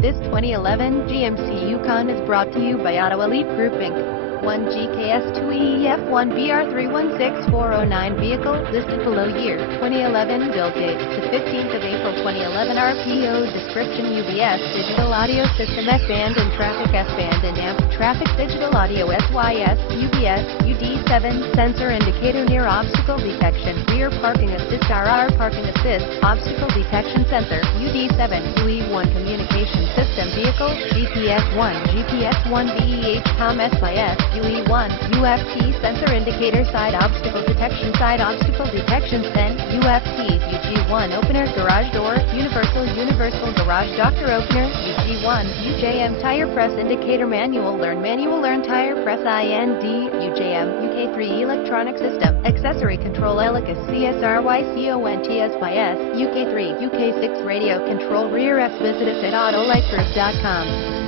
This 2011 GMC Yukon is brought to you by Auto Elite Group Inc. 1GKS2EF1BR316409 vehicle listed below year. 2011 build date to 15th of April 2011 RPO. Description: UBS digital audio system, S-band and traffic, S-band and amp traffic, digital audio, SYS, UBS, UD7 sensor indicator, near obstacle detection, rear parking assist, RR parking assist, obstacle detection sensor, UD7 UE1 communication system, vehicle GPS1 BEH SYS, UE1, UFT sensor indicator, side obstacle detection, then UFT, UG1 opener, garage door, universal garage doctor opener, UG1, UJM tire press indicator, manual learn tire press IND, UJM, UK3 electronic system, accessory control, Elicus CSRYCONTS SYS, UK3, UK6 radio control, rear X. Visit us at autolightgroup.com.